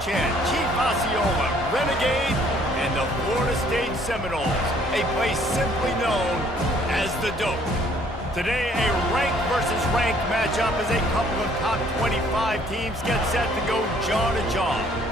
chant, Chief Osceola, Renegade, and the Florida State Seminoles, a place simply known as the Dope. Today, a ranked versus ranked matchup as a couple of top 25 teams get set to go jaw to jaw.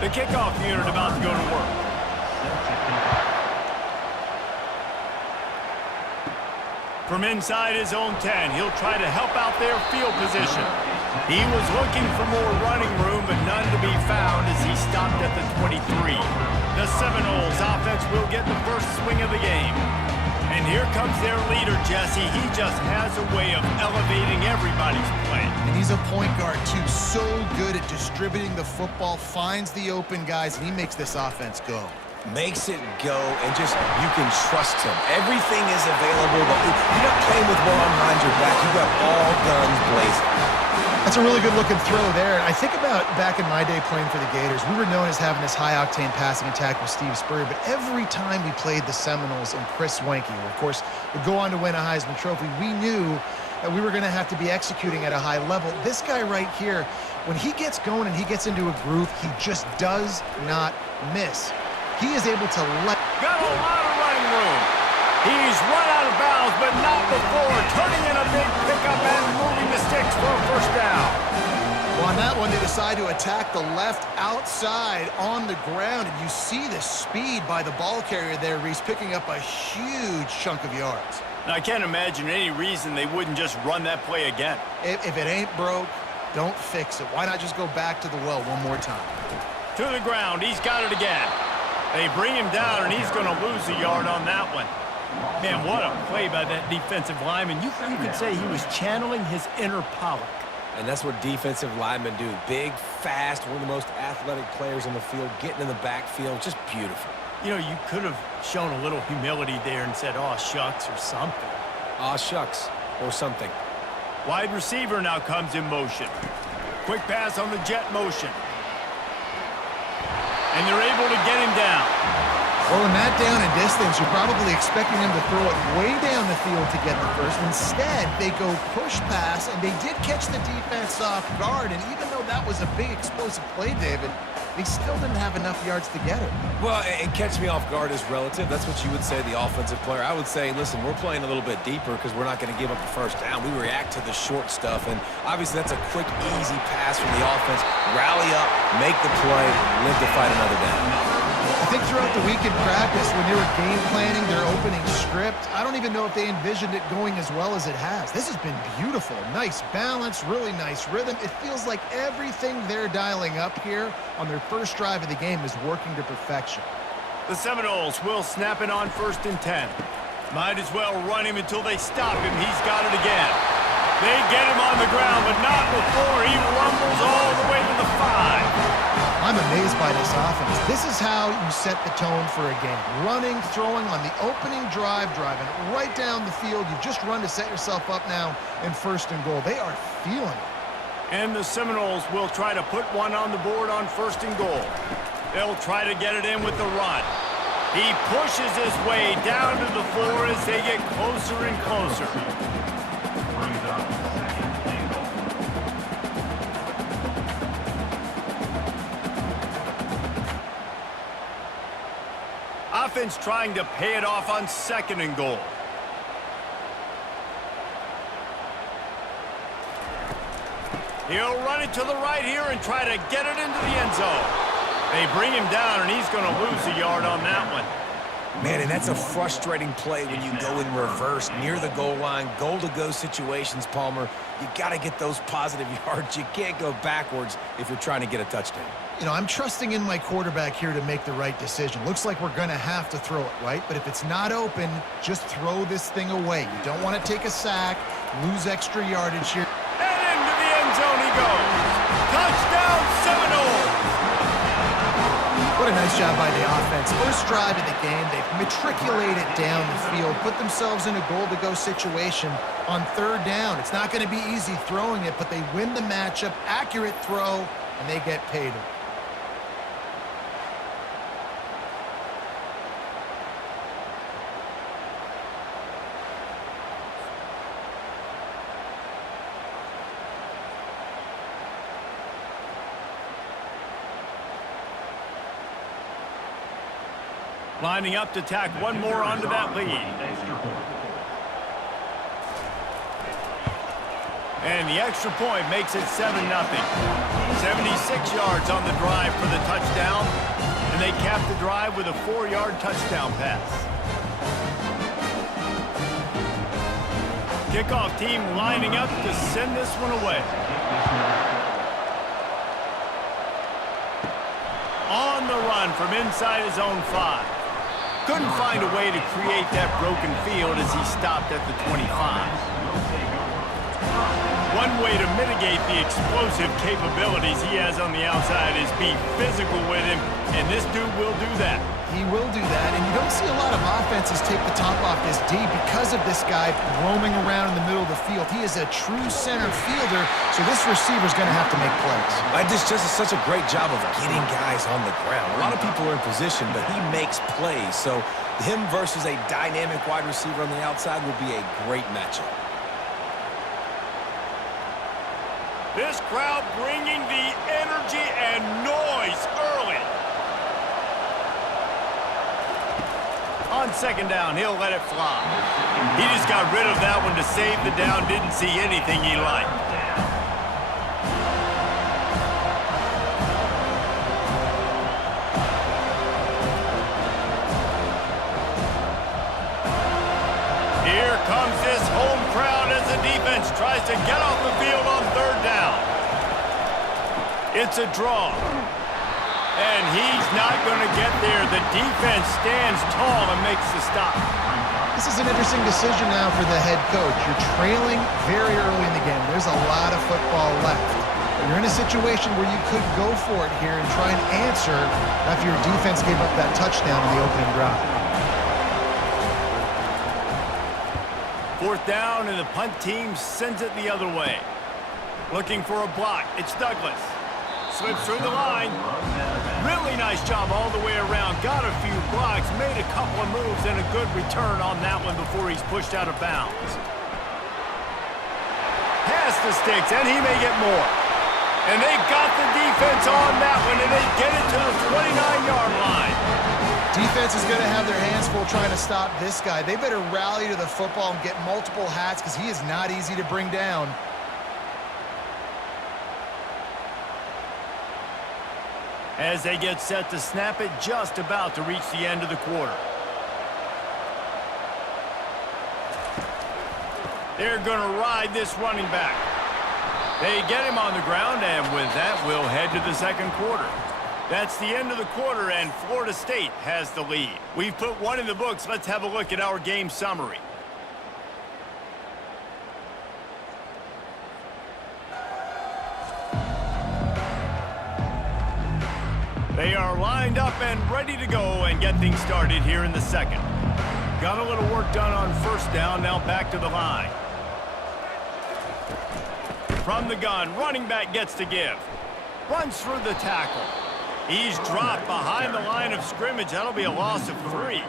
The kickoff unit about to go to work. From inside his own 10, he'll try to help out their field position. He was looking for more running room, but none to be found as he stopped at the 23. The Seminoles offense will get the first swing of the game. And here comes their leader, Jesse. He just has a way of elevating everybody's play. And he's a point guard, too. So good at distributing the football, finds the open guys, and he makes this offense go. Makes it go, and just, you can trust him. Everything is available. You're not playing with one arm behind your back. You got all guns blazing. That's a really good-looking throw there. I think about back in my day playing for the Gators, we were known as having this high-octane passing attack with Steve Spurrier, but every time we played the Seminoles and Chris Weinke, who, of course, would go on to win a Heisman Trophy, we knew that we were going to have to be executing at a high level. This guy right here, when he gets going and he gets into a groove, he just does not miss. He is able to let... Got a lot of running room. He's run out of bounds, but not before turning in a big pickup and moving the sticks for a first down. Well, on that one, they decide to attack the left outside on the ground, and you see the speed by the ball carrier there, Reese, picking up a huge chunk of yards. Now, I can't imagine any reason they wouldn't just run that play again. If it ain't broke, don't fix it. Why not just go back to the well one more time? To the ground, he's got it again. They bring him down, and he's going to lose a yard on that one. Man, what a play by that defensive lineman. You could say he was channeling his inner Pollock. And that's what defensive linemen do. Big, fast, one of the most athletic players on the field, getting in the backfield, just beautiful. You know, you could have shown a little humility there and said, "Aw, shucks," or something. Aw, shucks, or something. Wide receiver now comes in motion. Quick pass on the jet motion. And they're able to get him down. Well, in that down and distance, you're probably expecting him to throw it way down the field to get the first. Instead, they go push pass, and they did catch the defense off guard. And even though that was a big explosive play, David, they still didn't have enough yards to get it. Well, and catch me off guard is relative. That's what you would say, the offensive player. I would say, listen, we're playing a little bit deeper because we're not going to give up the first down. We react to the short stuff, and obviously that's a quick, easy pass from the offense. Rally up, make the play, live to fight another down. I think throughout the week in practice, when they were game planning their opening script, I don't even know if they envisioned it going as well as it has. This has been beautiful. Nice balance, really nice rhythm. It feels like everything they're dialing up here on their first drive of the game is working to perfection. The Seminoles will snap it on 1st and 10. Might as well run him until they stop him. He's got it again. They get him on the ground, but not before he rumbles all the way to the 5. I'm amazed by this offense. This is how you set the tone for a game. Running, throwing on the opening drive, driving right down the field. You just run to set yourself up now in 1st and goal. They are feeling it. And the Seminoles will try to put one on the board on 1st and goal. They'll try to get it in with the run. He pushes his way down to the floor as they get closer and closer. Offense trying to pay it off on 2nd and goal. He'll run it to the right here and try to get it into the end zone. They bring him down, and he's going to lose a yard on that one. Man, and that's a frustrating play when you go in reverse near the goal line, goal-to-go situations, Palmer. You got to get those positive yards. You can't go backwards if you're trying to get a touchdown. You know, I'm trusting in my quarterback here to make the right decision. Looks like we're going to have to throw it, right? But if it's not open, just throw this thing away. You don't want to take a sack, lose extra yardage here. And into the end zone he goes. Touchdown, Seminoles! What What a nice job by the offense. First drive of the game, they've matriculated down the field, put themselves in a goal-to-go situation on third down. It's not going to be easy throwing it, but they win the matchup, accurate throw, and they get paid. Lining up to tack one more onto that lead. And the extra point makes it 7-0. 76 yards on the drive for the touchdown. And they cap the drive with a 4-yard touchdown pass. Kickoff team lining up to send this one away. On the run from inside his own 5. Couldn't find a way to create that broken field as he stopped at the 25. One way to mitigate the explosive capabilities he has on the outside is be physical with him, and this dude will do that. He will do that, and you don't see a lot of offenses take the top off this D because of this guy roaming around in the middle of the field. He is a true center fielder, so this receiver's going to have to make plays. This just is such a great job of getting guys on the ground. A lot of people are in position, but he makes plays, so him versus a dynamic wide receiver on the outside will be a great matchup. This crowd bringing the energy and noise early. On second down, he'll let it fly. He just got rid of that one to save the down, didn't see anything he liked. Here comes this home crowd as the defense tries to get off the field on third down. It's a draw. And he's not going to get there. The defense stands tall and makes the stop. This is an interesting decision now for the head coach. You're trailing very early in the game. There's a lot of football left. You're in a situation where you could go for it here and try and answer after your defense gave up that touchdown in the opening drive. Fourth down, and the punt team sends it the other way. Looking for a block. It's Douglas. Slips through the line. Really nice job all the way around. Got a few blocks, made a couple of moves, and a good return on that one before he's pushed out of bounds. Pass the sticks, and he may get more. And they got the defense on that one, and they get it to the 29-yard line. Defense is going to have their hands full trying to stop this guy. They better rally to the football and get multiple hats because he is not easy to bring down. As they get set to snap it, just about to reach the end of the quarter. They're going to ride this running back. They get him on the ground, and with that, we'll head to the second quarter. That's the end of the quarter, and Florida State has the lead. We've put one in the books. Let's have a look at our game summary. They are lined up and ready to go and get things started here in the second. Got a little work done on first down, now back to the line. From the gun, running back gets to give. Runs through the tackle. He's dropped behind the line of scrimmage. That'll be a loss of 3.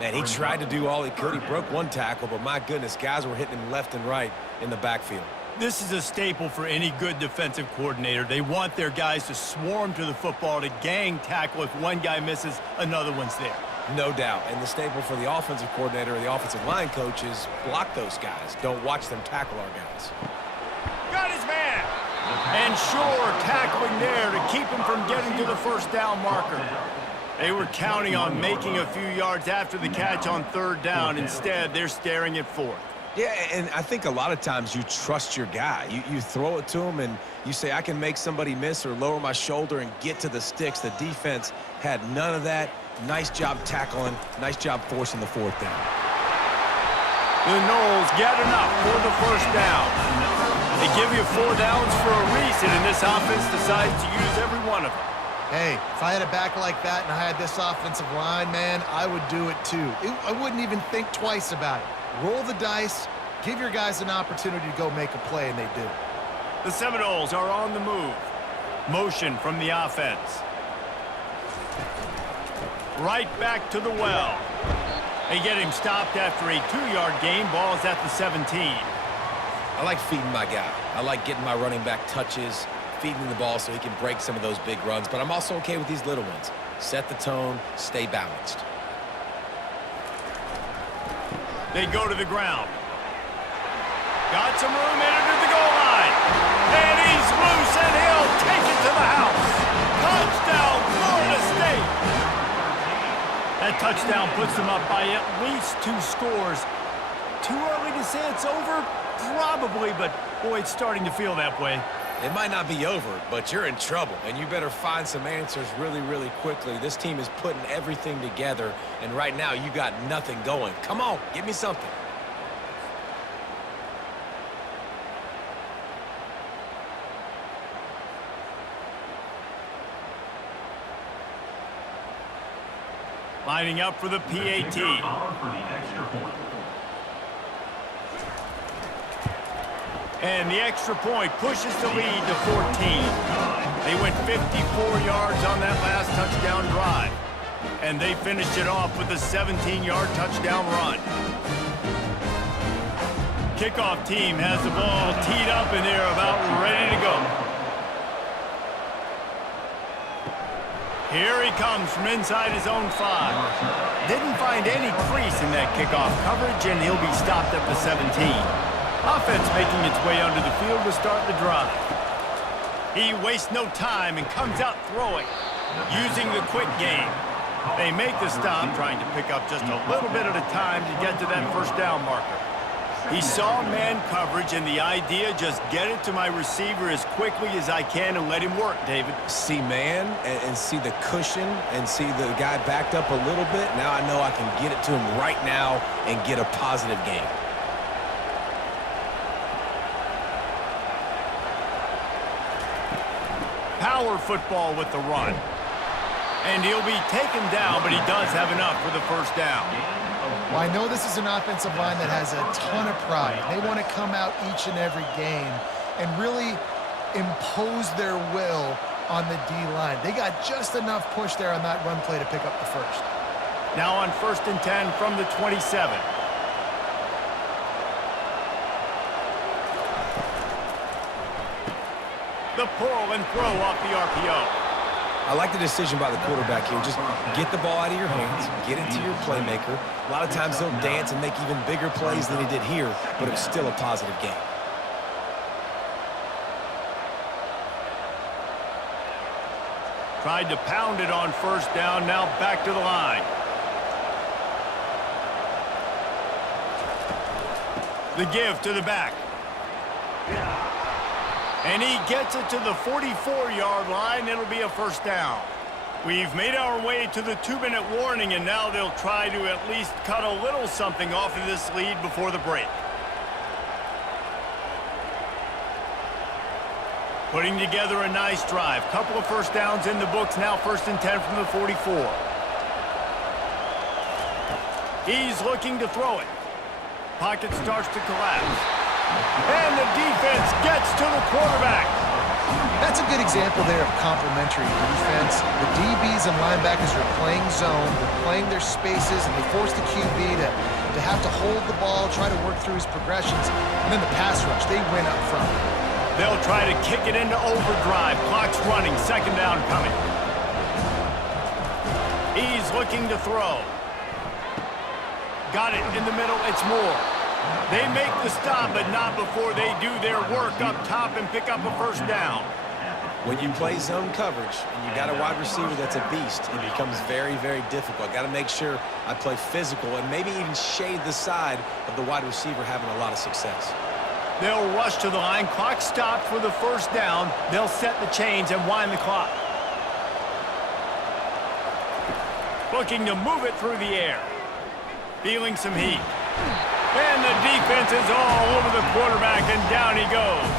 Man, he tried to do all he could. He broke one tackle, but my goodness, guys were hitting him left and right in the backfield. This is a staple for any good defensive coordinator. They want their guys to swarm to the football, to gang tackle. If one guy misses, another one's there. No doubt. And the staple for the offensive coordinator or the offensive line coach is block those guys. Don't watch them tackle our guys. Got his man. And sure, tackling there to keep him from getting to the first down marker. They were counting on making a few yards after the catch on third down. Instead, they're staring at fourth. Yeah, and I think a lot of times you trust your guy. You throw it to him, and you say, I can make somebody miss or lower my shoulder and get to the sticks. The defense had none of that. Nice job tackling. Nice job forcing the fourth down. The Noles get enough for the first down. They give you 4 downs for a reason, and this offense decides to use every one of them. Hey, if I had a back like that and I had this offensive line, man, I would do it too. I wouldn't even think twice about it. Roll the dice, give your guys an opportunity to go make a play, and they do. The Seminoles are on the move. Motion from the offense. Right back to the well. They get him stopped after a 2-yard gain. Ball is at the 17. I like feeding my guy. I like getting my running back touches, feeding him the ball so he can break some of those big runs, but I'm also okay with these little ones. Set the tone, stay balanced. They go to the ground. Got some room in under the goal line. And he's loose, and he'll take it to the house. Touchdown, Florida State. That touchdown puts them up by at least 2 scores. Too early to say it's over? Probably, but boy, it's starting to feel that way. It might not be over, but you're in trouble, and you better find some answers really, really quickly. This team is putting everything together, and right now you got nothing going. Come on, give me something. Lining up for the PAT. And the extra point pushes the lead to 14. They went 54 yards on that last touchdown drive. And they finished it off with a 17-yard touchdown run. Kickoff team has the ball teed up and they're about ready to go. Here he comes from inside his own 5. Didn't find any crease in that kickoff coverage, and he'll be stopped at the 17. Offense making its way under the field to start the drive. He wastes no time and comes out throwing, using the quick game. They make the stop, trying to pick up just a little bit at a time to get to that first down marker. He saw man coverage, and the idea, just get it to my receiver as quickly as I can and let him work, David. See man and see the cushion and see the guy backed up a little bit. Now I know I can get it to him right now and get a positive gain. Power football with the run. And he'll be taken down, but he does have enough for the first down. Well, I know this is an offensive line that has a ton of pride. They want to come out each and every game and really impose their will on the D-line. They got just enough push there on that run play to pick up the first. Now on 1st and 10 from the 27. The pull and throw off the RPO. I like the decision by the quarterback here. Just get the ball out of your hands, get it to your playmaker. A lot of times they'll dance and make even bigger plays than he did here, but it was still a positive game. Tried to pound it on first down, now back to the line. The give to the back. And he gets it to the 44-yard line. It'll be a first down. We've made our way to the 2-minute warning, and now they'll try to at least cut a little something off of this lead before the break. Putting together a nice drive. Couple of first downs in the books. Now 1st and 10 from the 44. He's looking to throw it. Pocket starts to collapse. And the defense gets to the quarterback. That's a good example there of complementary defense. The DBs and linebackers are playing zone, they're playing their spaces, and they force the QB to have to hold the ball, try to work through his progressions, and then the pass rush, they win up front. They'll try to kick it into overdrive. Clock's running, 2nd down coming. He's looking to throw. Got it in the middle, it's Moore. They make the stop, but not before they do their work up top and pick up a first down. When you play zone coverage and you got a wide receiver that's a beast, it becomes very, very difficult. Got to make sure I play physical and maybe even shade the side of the wide receiver having a lot of success. They'll rush to the line. Clock stopped for the first down. They'll set the chains and wind the clock. Looking to move it through the air. Feeling some heat. And the defense is all over the quarterback, and down he goes.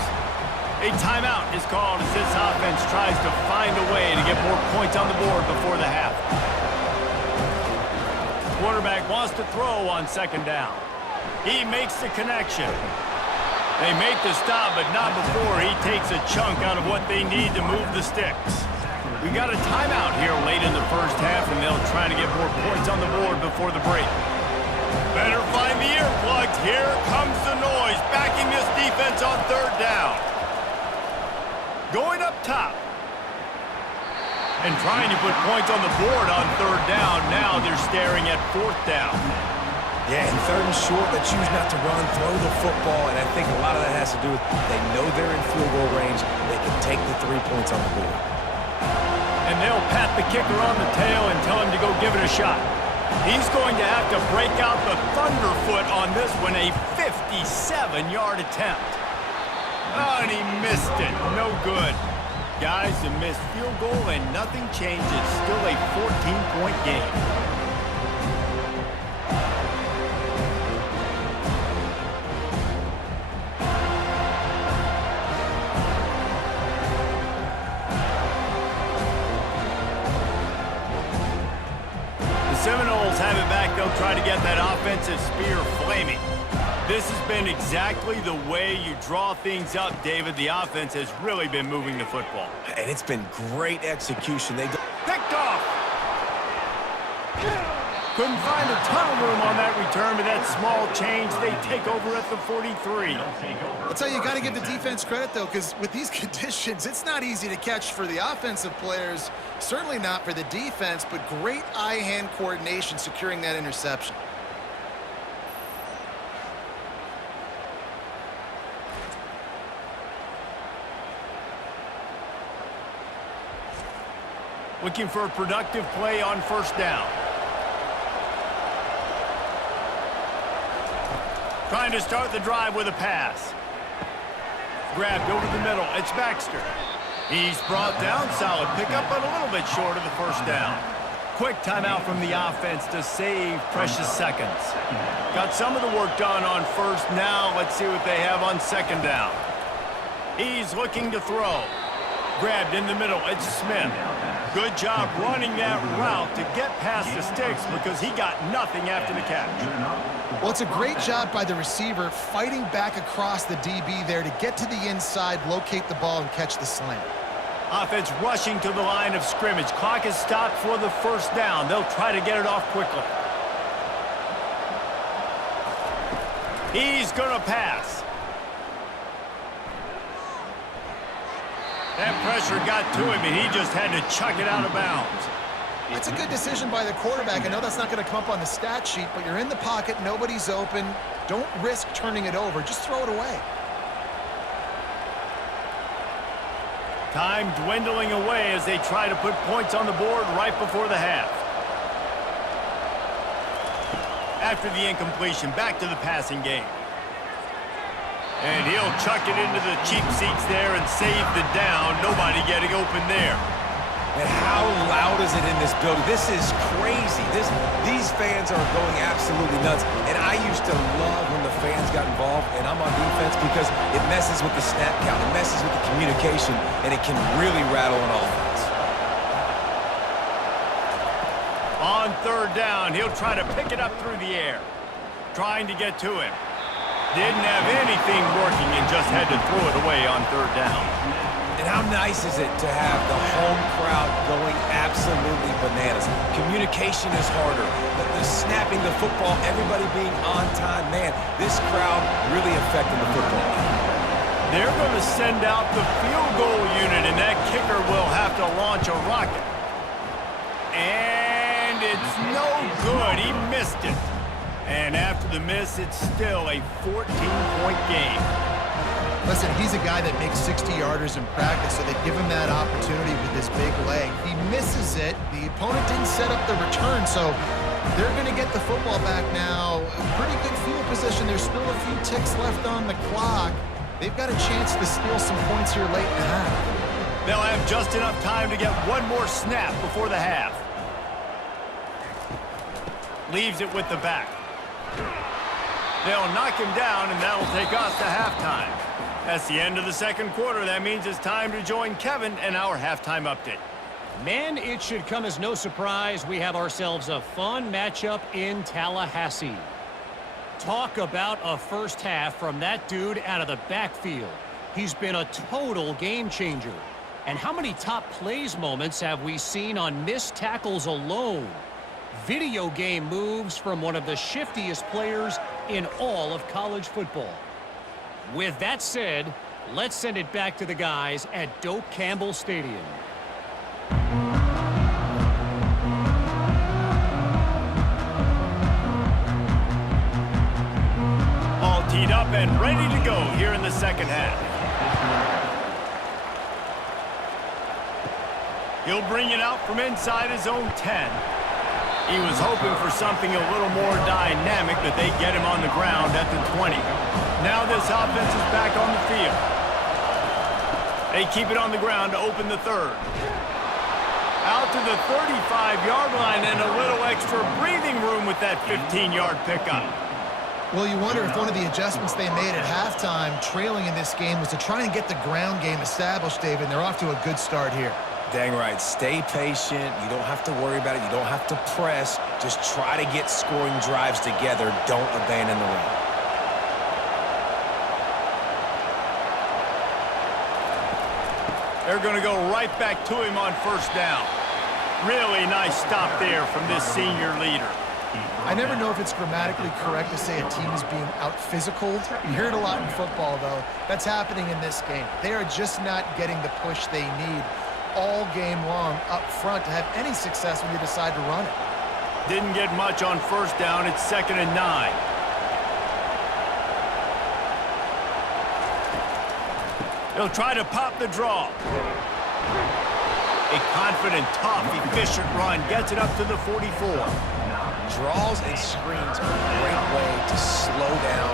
A timeout is called as this offense offense tries to find a way to get more points on the board before the half. Quarterback wants to throw on second down. He makes the connection. They make the stop, but not before he takes a chunk out of what they need to move the sticks. We got a timeout here late in the first half, and they'll try to get more points on the board before the break. Better find the earplugs. Here comes the noise, backing this defense on third down. Going up top. And trying to put points on the board on third down. Now they're staring at fourth down. Yeah, in third and short, they choose not to run, throw the football, and I think a lot of that has to do with they know they're in field goal range. They can take the 3 points on the board. And they'll pat the kicker on the tail and tell him to go give it a shot. He's going to have to break out the thunderfoot on this one, a 57-yard attempt. Oh, and he missed it. No good. Guys, a missed field goal and nothing changes. Still a 14-point game. Seminoles have it back. They'll try to get that offensive spear flaming. This has been exactly the way you draw things up, David. The offense has really been moving the football. And it's been great execution. They Picked off. Couldn't find a ton of room on that return, but that small change, they take over at the 43. I'll tell you, you got to give the defense credit, though, because with these conditions, it's not easy to catch for the offensive players, certainly not for the defense, but great eye-hand coordination securing that interception. Looking for a productive play on first down. Trying to start the drive with a pass. Grabbed over the middle. It's Baxter. He's brought down. Solid pickup, but a little bit short of the first down. Quick timeout from the offense to save precious seconds. Got some of the work done on first. Now let's see what they have on second down. He's looking to throw. Grabbed in the middle. It's Smith. Good job running that route to get past the sticks because he got nothing after the catch. Well, it's a great job by the receiver fighting back across the DB there to get to the inside, locate the ball, and catch the slant. Offense rushing to the line of scrimmage. Clock is stopped for the first down. They'll try to get it off quickly. He's going to pass. That pressure got to him, and he just had to chuck it out of bounds. It's a good decision by the quarterback. I know that's not going to come up on the stat sheet, but you're in the pocket, nobody's open. Don't risk turning it over. Just throw it away. Time dwindling away as they try to put points on the board right before the half. After the incompletion, back to the passing game. And he'll chuck it into the cheap seats there and save the down. Nobody getting open there. And how loud is it in this building? This is crazy. These fans are going absolutely nuts. And I used to love when the fans got involved, and I'm on defense because it messes with the snap count, it messes with the communication, and it can really rattle an offense. On third down, he'll try to pick it up through the air. Trying to get to him. Didn't have anything working and just had to throw it away on third down. And how nice is it to have the home crowd going absolutely bananas? Communication is harder. The snapping the football, everybody being on time. Man, this crowd really affecting the football. They're going to send out the field goal unit, and that kicker will have to launch a rocket. And it's no good. He missed it. And after the miss, it's still a 14-point game. Listen, he's a guy that makes 60-yarders in practice, so they give him that opportunity with his big leg. He misses it. The opponent didn't set up the return, so they're going to get the football back now. Pretty good field position. There's still a few ticks left on the clock. They've got a chance to steal some points here late in the half. They'll have just enough time to get one more snap before the half. Leaves it with the back. They'll knock him down, and that'll take us to halftime. That's the end of the second quarter. That means it's time to join Kevin and our halftime update. Man, it should come as no surprise we have ourselves a fun matchup in Tallahassee. Talk about a first half from that dude out of the backfield. He's been a total game changer. And how many top plays moments have we seen on missed tackles alone? Video game moves from one of the shiftiest players in all of college football. With that said, let's send it back to the guys at Doak Campbell Stadium. All teed up and ready to go here in the second half. He'll bring it out from inside his own 10. He was hoping for something a little more dynamic, but they get him on the ground at the 20. Now this offense is back on the field. They keep it on the ground to open the third. Out to the 35-yard line and a little extra breathing room with that 15-yard pickup. Well, you wonder if one of the adjustments they made at halftime, trailing in this game, was to try and get the ground game established, David, and they're off to a good start here. Dang right. Stay patient. You don't have to worry about it. You don't have to press. Just try to get scoring drives together. Don't abandon the run. They're going to go right back to him on first down. Really nice stop there from this senior leader. I never know if it's grammatically correct to say a team is being out-physicaled. You hear it a lot in football, though. That's happening in this game. They are just not getting the push they need all game long up front to have any success when you decide to run it. Didn't get much on first down. It's 2nd and 9. He'll try to pop the draw. A confident, tough, efficient run gets it up to the 44. Draws and screens are a great way to slow down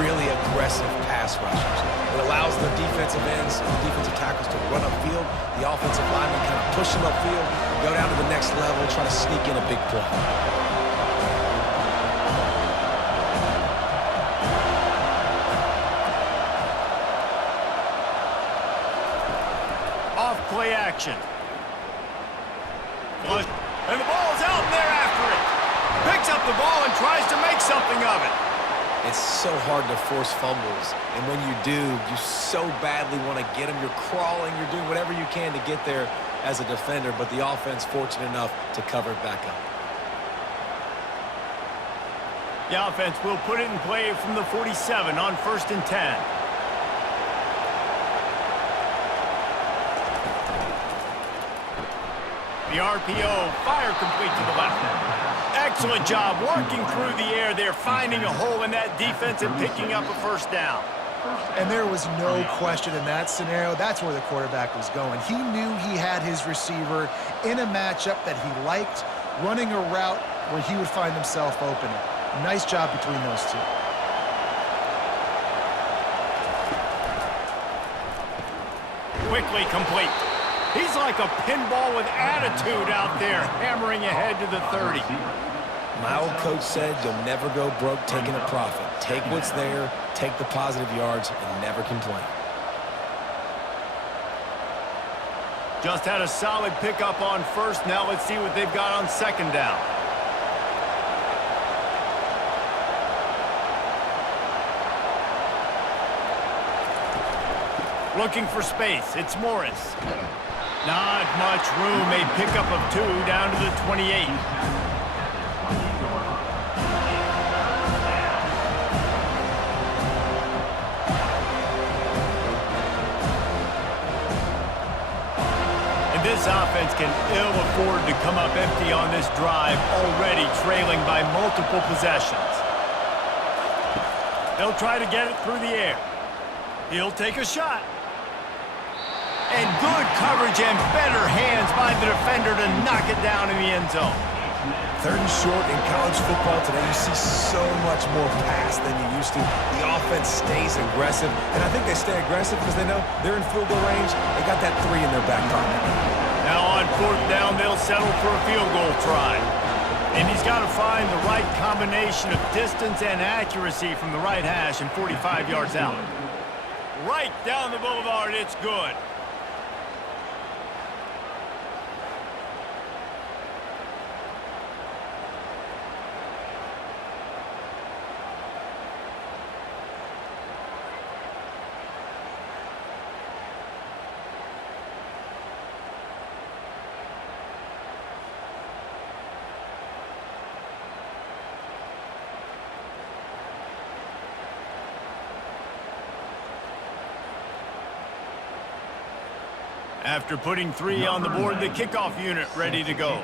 really aggressive pass rushers. It allows the defensive ends and the defensive tackles to run upfield. The offensive linemen kind of push them upfield, go down to the next level, try to sneak in a big play. Off play action. And the ball's out and they're after it. Picks up the ball and tries to make something of it. It's so hard to force fumbles, and when you do, you so badly want to get them. You're crawling, you're doing whatever you can to get there as a defender, but the offense fortunate enough to cover it back up. The offense will put it in play from the 47 on 1st and 10. The RPO, fire complete to the left. Excellent job working through the air there, finding a hole in that defense and picking up a first down. And there was no question in that scenario. That's where the quarterback was going. He knew he had his receiver in a matchup that he liked, running a route where he would find himself opening. Nice job between those two. Quickly complete. He's like a pinball with attitude out there, hammering ahead to the 30. My old coach said you'll never go broke taking a profit. Take what's there, take the positive yards, and never complain. Just had a solid pickup on first. Now let's see what they've got on 2nd down. Looking for space. It's Morris. Not much room. A pickup of 2 down to the 28. And this offense can ill afford to come up empty on this drive, already trailing by multiple possessions. They'll try to get it through the air. He'll take a shot. And good coverage and better hands by the defender to knock it down in the end zone. 3rd and short in college football today, you see so much more pass than you used to. The offense stays aggressive, and I think they stay aggressive because they know they're in field goal range. They got that 3 in their back pocket. Now on 4th down, they'll settle for a field goal try. And he's got to find the right combination of distance and accuracy from the right hash and 45 yards out. Right down the boulevard, it's good. After putting 3 on the board, the kickoff unit ready to go.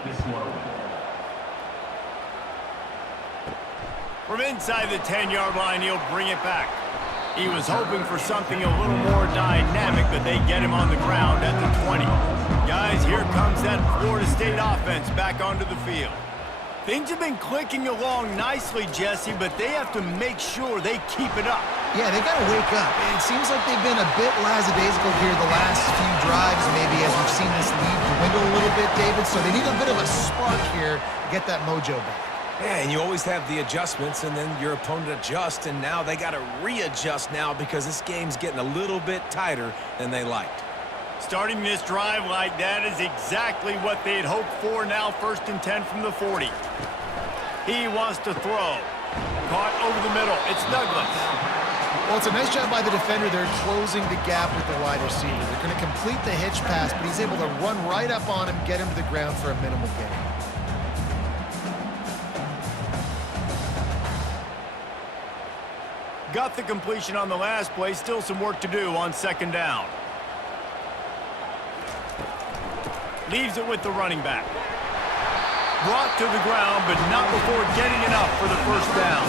From inside the 10-yard line, he'll bring it back. He was hoping for something a little more dynamic, but they get him on the ground at the 20. Guys, here comes that Florida State offense back onto the field. Things have been clicking along nicely, Jesse, but they have to make sure they keep it up. Yeah, they got to wake up. It seems like they've been a bit lackadaisical here the last few drives, maybe, as we've seen this lead dwindle a little bit, David. So they need a bit of a spark here to get that mojo back. Yeah, and you always have the adjustments, and then your opponent adjusts, and now they got to readjust now because this game's getting a little bit tighter than they liked. Starting this drive like that is exactly what they had hoped for. Now 1st and 10 from the 40. He wants to throw. Caught over the middle. It's Douglas. Well, it's a nice job by the defender. They're closing the gap with the wide receiver. They're going to complete the hitch pass, but he's able to run right up on him, get him to the ground for a minimal gain. Got the completion on the last play. Still some work to do on 2nd down. Leaves it with the running back. Brought to the ground, but not before getting enough for the 1st down.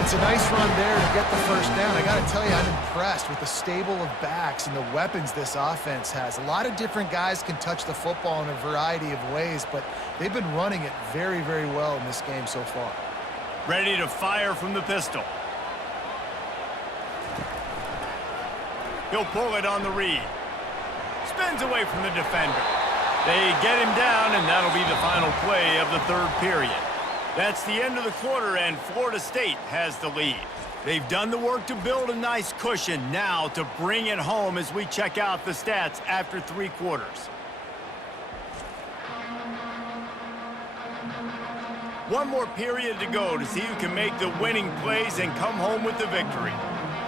It's a nice run there to get the 1st down. I got to tell you, I'm impressed with the stable of backs and the weapons this offense has. A lot of different guys can touch the football in a variety of ways, but they've been running it very, very well in this game so far. Ready to fire from the pistol. He'll pull it on the read. Spins away from the defender. They get him down, and that'll be the final play of the 3rd period. That's the end of the quarter, and Florida State has the lead. They've done the work to build a nice cushion. Now to bring it home as we check out the stats after 3 quarters. One more period to go to see who can make the winning plays and come home with the victory.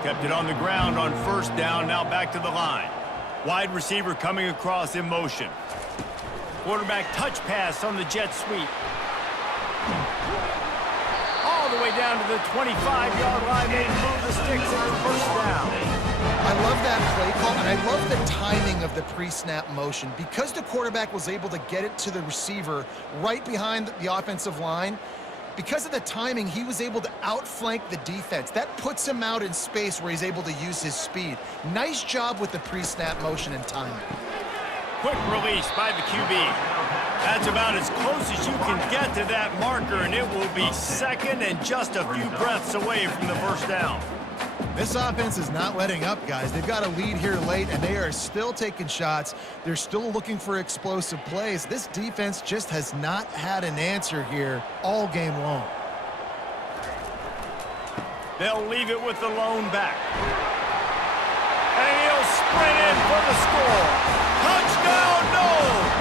Kept it on the ground on 1st down, now back to the line. Wide receiver coming across in motion. Quarterback touch pass on the jet sweep. All the way down to the 25-yard line. They move the sticks at the 1st down. I love that play call, and I love the timing of the pre-snap motion. Because the quarterback was able to get it to the receiver right behind the offensive line, because of the timing, he was able to outflank the defense. That puts him out in space where he's able to use his speed. Nice job with the pre-snap motion and timing. Quick release by the QB. That's about as close as you can get to that marker, and it will be 2nd and just a few breaths away from the 1st down. This offense is not letting up, guys. They've got a lead here late, and they are still taking shots. They're still looking for explosive plays. This defense just has not had an answer here all game long. They'll leave it with the lone back. And he'll sprint in for the score. Touchdown, Noles!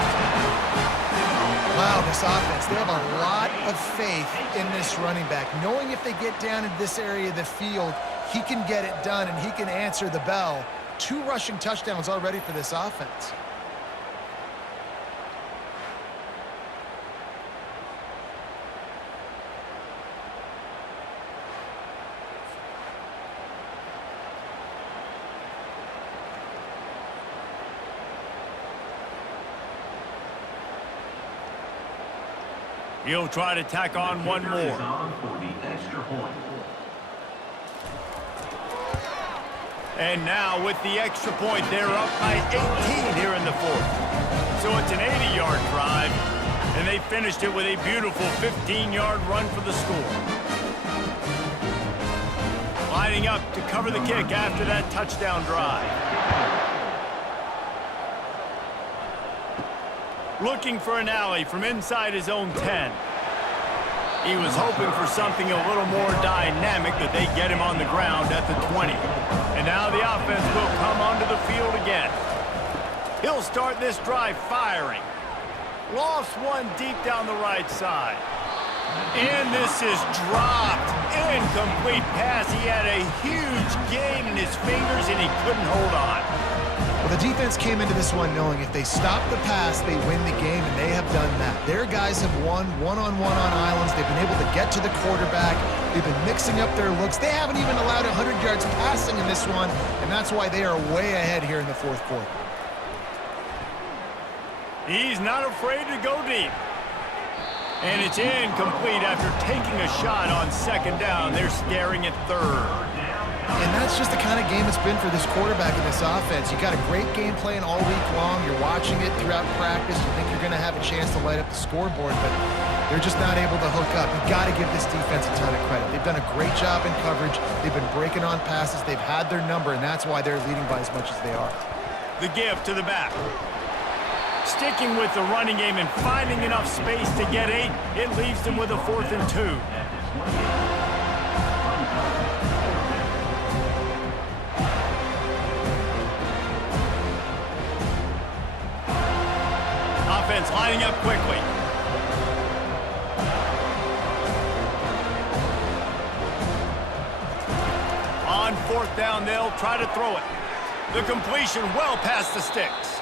Wow, this offense, they have a lot of faith in this running back, knowing if they get down in this area of the field, he can get it done and he can answer the bell. 2 rushing touchdowns already for this offense. He'll try to tack on one more. And now with the extra point, they're up by 18 here in the 4th. So it's an 80-yard drive, and they finished it with a beautiful 15-yard run for the score. Lining up to cover the kick after that touchdown drive. Looking for an alley from inside his own 10. He was hoping for something a little more dynamic, but they get him on the ground at the 20. And now the offense will come onto the field again. He'll start this drive firing. Lost one deep down the right side. And this is dropped. Incomplete pass. He had a huge gain in his fingers, and he couldn't hold on. Well, the defense came into this one knowing if they stop the pass, they win the game, and they have done that. Their guys have won one-on-one on islands. They've been able to get to the quarterback. They've been mixing up their looks. They haven't even allowed 100 yards passing in this one, and that's why they are way ahead here in the fourth quarter. He's not afraid to go deep. And it's incomplete after taking a shot on second down. They're staring at third. And that's just the kind of game it's been for this quarterback in this offense. You got a great game plan all week long. You're watching it throughout practice. You think you're going to have a chance to light up the scoreboard, but they're just not able to hook up. You got to give this defense a ton of credit. They've done a great job in coverage. They've been breaking on passes. They've had their number, and that's why they're leading by as much as they are. The give to the back. Sticking with the running game and finding enough space to get 8, it leaves them with a 4th and 2. Offense lining up quickly. On 4th down, they'll try to throw it. The completion well past the sticks.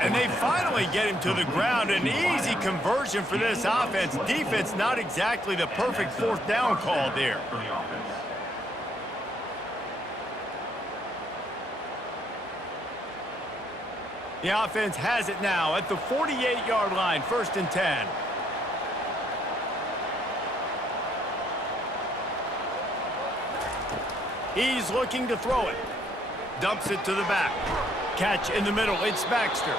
And they finally get him to the ground. An easy conversion for this offense. Defense not exactly the perfect 4th down call there. The offense has it now at the 48-yard line, 1st and 10. He's looking to throw it. Dumps it to the back. Catch in the middle. It's Baxter.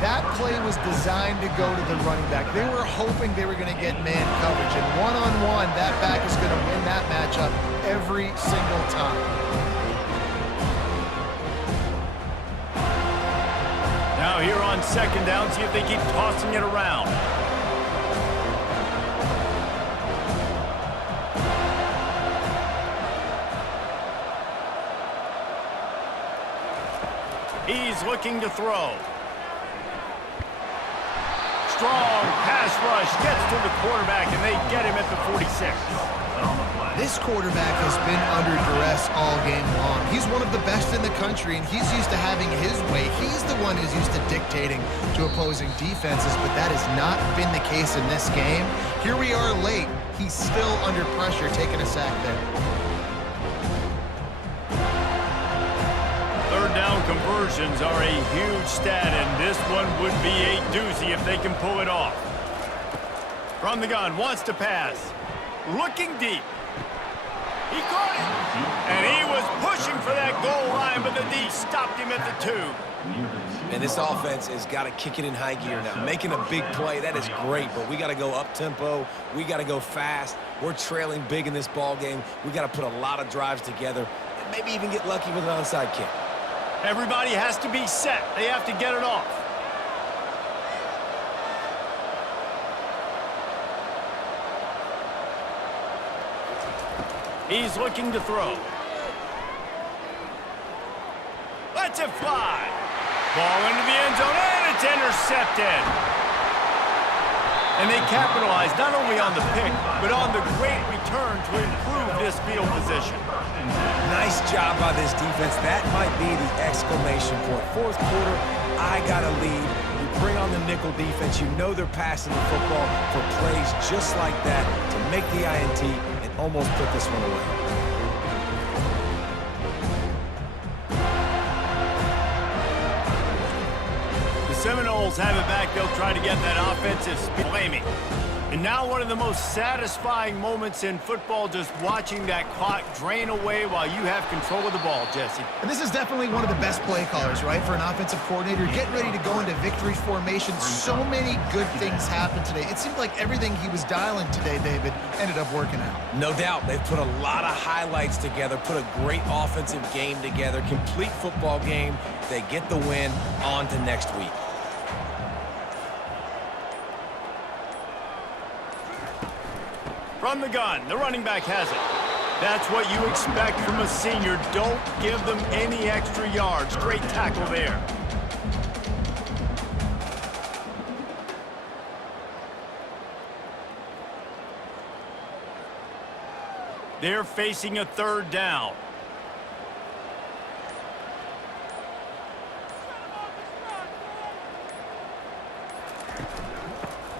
That play was designed to go to the running back. They were hoping they were going to get man coverage. And one-on-one, that back is going to win that matchup every single time. Now here on 2nd down, see if they keep tossing it around. He's looking to throw. Strong pass rush gets to the quarterback, and they get him at the 46. This quarterback has been under duress all game long. He's one of the best in the country, and he's used to having his way. He's the one who's used to dictating to opposing defenses, but that has not been the case in this game. Here we are late. He's still under pressure, taking a sack there. 3rd down conversions are a huge stat, and this one would be a doozy if they can pull it off. From the gun, wants to pass. Looking deep. He caught it. And he was pushing for that goal line, but the D stopped him at the 2. And this offense has got to kick it in high gear now. Making a big play, that is great, but we got to go up-tempo. We got to go fast. We're trailing big in this ball game. We got to put a lot of drives together and maybe even get lucky with an onside kick. Everybody has to be set. They have to get it off. He's looking to throw. Lets it fly. Ball into the end zone, and it's intercepted. And they capitalize not only on the pick, but on the great return to improve this field position. Nice job by this defense. That might be the exclamation point. 4th quarter, I got a lead. You bring on the nickel defense. You know they're passing the football for plays just like that to make the INT and almost put this one away. The Seminoles have it back. They'll try to get that offensive speed. Blaming. And now one of the most satisfying moments in football, just watching that clock drain away while you have control of the ball, Jesse. And this is definitely one of the best play callers, right, for an offensive coordinator. Getting ready to go into victory formation. So many good things happened today. It seemed like everything he was dialing today, David, ended up working out. No doubt. They've put a lot of highlights together, put a great offensive game together, complete football game. They get the win. On to next week. From the gun, the running back has it. That's what you expect from a senior. Don't give them any extra yards. Great tackle there. They're facing a third down.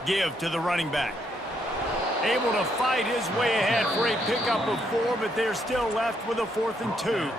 Give to the running back. Able to fight his way ahead for a pickup of 4, but they're still left with a 4th and 2.